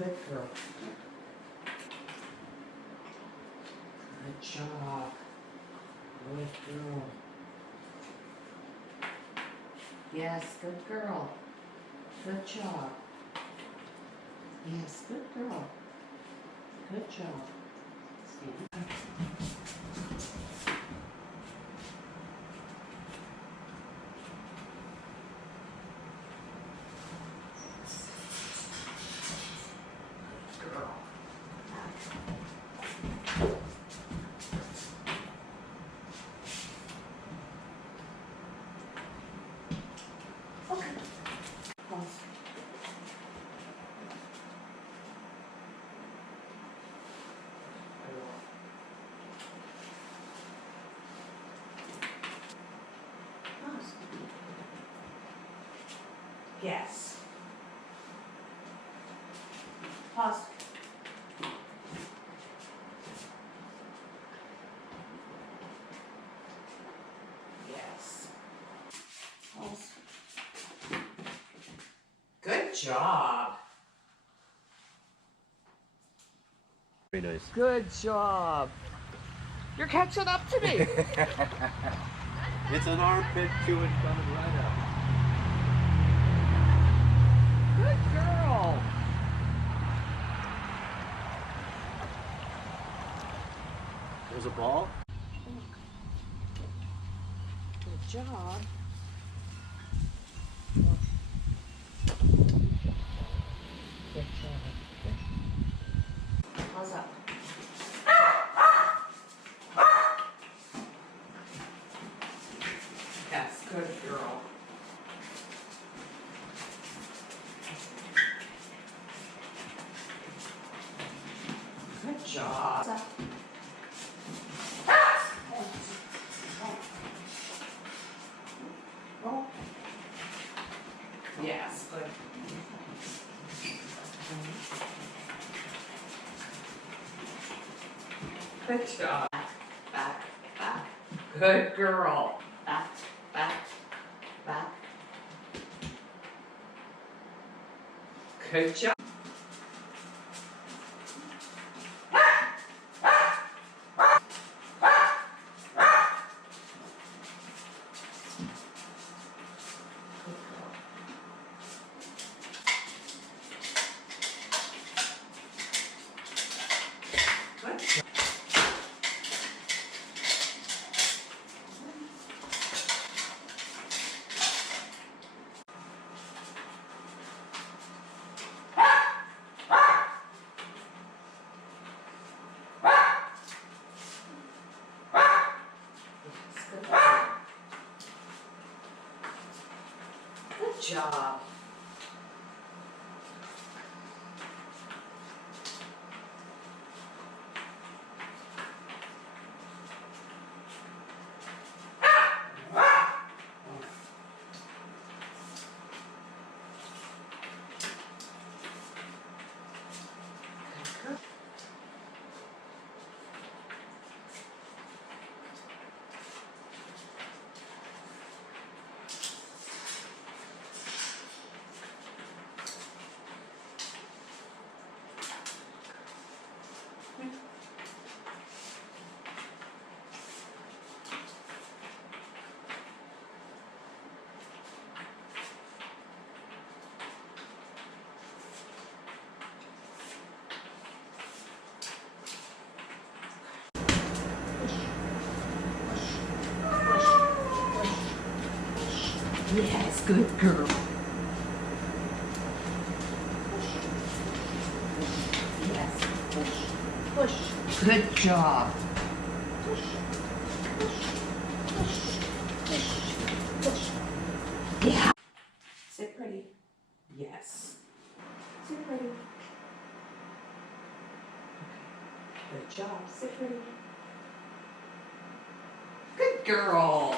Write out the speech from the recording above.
Good girl. Good job. Good girl. Yes, good girl. Good job. Yes, good girl. Good job. Stand. Girl. Okay. Pause. Pause. Yes. Pause. Yes. Pause. Good job. Very nice. Good job. You're catching up to me. It's an armpit chewing coming right up. Good girl. There's a ball. Good job. Good job. How's up? Yes, good girl. Good job. Oh. Yes, good. Good job. Back, back. Good girl. Back, back, back. Good job. Good job. Good job. Yes, good girl. Yes, push, push. Good job. Push, push, push, push, push. Yeah. Sit pretty. Yes. Sit pretty. Good job. Sit pretty. Good girl.